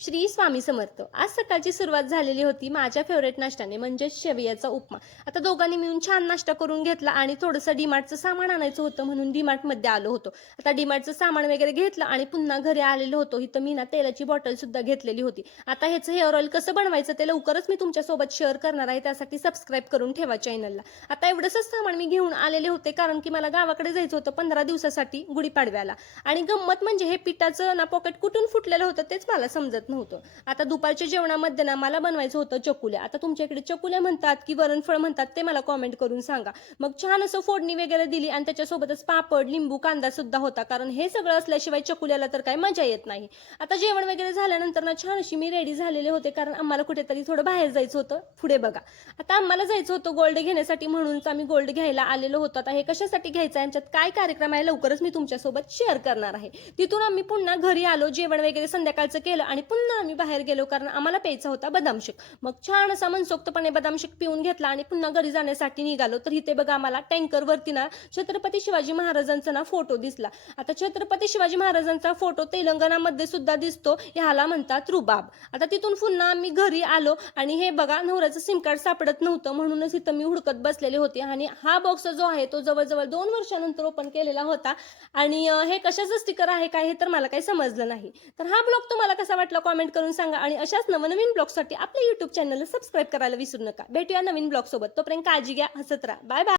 श्री स्वामी समर्थ. आज सकाळची सुरुवात झालेली होती माझ्या फेवरेट नाश्त्याने म्हणजेच शेवयाचा उपमा. आता दोघांनी मिळून छान नाश्ता करून घेतला आणि थोडंसं डीमार्टचं सामान आणायचं होतं म्हणून डीमार्टमध्ये आलो होतो. आता डीमार्टचं सामान वगैरे घेतलं आणि पुन्हा घरी आलेलो होतो. इथं मी ना तेलाची बॉटल सुद्धा घेतलेली होती. आता ह्याचं हेअर ऑइल कसं बनवायचं ते लवकरच मी तुमच्यासोबत शेअर करणार आहे. त्यासाठी सबस्क्राईब करून ठेवा चॅनलला. आता एवढंसच सामान मी घेऊन आलेले होते कारण की मला गावाकडे जायचं होतं 15 दिवसासाठी गुढीपाडव्याला. आणि गंमत म्हणजे हे पिठाचं ना पॉकेट कुठून फुटलेलं होतं तेच मला समजत नव्हतं. आता दुपारच्या जेवणामध्ये ना मला बनवायचं होतं चकुल्या. आता तुमच्या इकडे चकुल्या म्हणतात की वरणफळ म्हणतात ते मला कॉमेंट करून सांगा. मग छान असं फोडणी वगैरे दिली आणि त्याच्यासोबतच पापड, लिंबू, कांदा सुद्धा होता कारण हे सगळं असल्याशिवाय चकुल्याला तर काही मजा येत नाही. आता जेवण वगैरे झाल्यानंतर ना छान अशी मी रेडी झालेले होते कारण आम्हाला कुठेतरी थोडं बाहेर जायचं होतं. पुढे बघा, आता आम्हाला जायचं होतं गोल्ड घेण्यासाठी म्हणूनच आम्ही गोल्ड घ्यायला आलेलो होतो. आता हे कशासाठी घ्यायचं यांच्यात काय कार्यक्रम आहे लवकरच मी तुमच्यासोबत शेअर करणार आहे. तिथून आम्ही पुन्हा घरी आलो, जेवण वगैरे संध्याकाळचं केलं आणि पुन्हा आम्ही बाहेर गेलो कारण आम्हाला प्यायचा होता बदाम शेक. मग छान असा मनसोक्तपणे बदाम शेक पिऊन घेतला आणि पुन्हा घरी जाण्यासाठी निघालो. तर इथे बघा आम्हाला टँकरवरती ना छत्रपती शिवाजी महाराजांचा ना फोटो दिसला. आता छत्रपती शिवाजी महाराजांचा फोटो तेलंगणामध्ये सुद्धा दिसतो, ह्याला म्हणतात रुबाब. आता तिथून पुन्हा आम्ही घरी आलो आणि हे बघा नवऱ्याचं सिम कार्ड सापडत नव्हतं म्हणूनच इथं मी हुडकत बसलेले होते. आणि हा बॉक्स जो आहे तो जवळजवळ 2 वर्षानंतर ओपन केलेला होता आणि हे कशाचं स्टिकर आहे काय हे तर मला काही समजलं नाही. तर हा ब्लॉग तुम्हाला कसा वाटला कॉमेंट करून सांगा आणि अशाच नवनवीन ब्लॉगसाठी आपल्या YouTube चॅनलला सबस्क्राईब करायला विसरू नका. भेटूया नवीन ब्लॉग सोबत. तोपर्यंत काळजी घ्या, हसत राहा. Bye bye.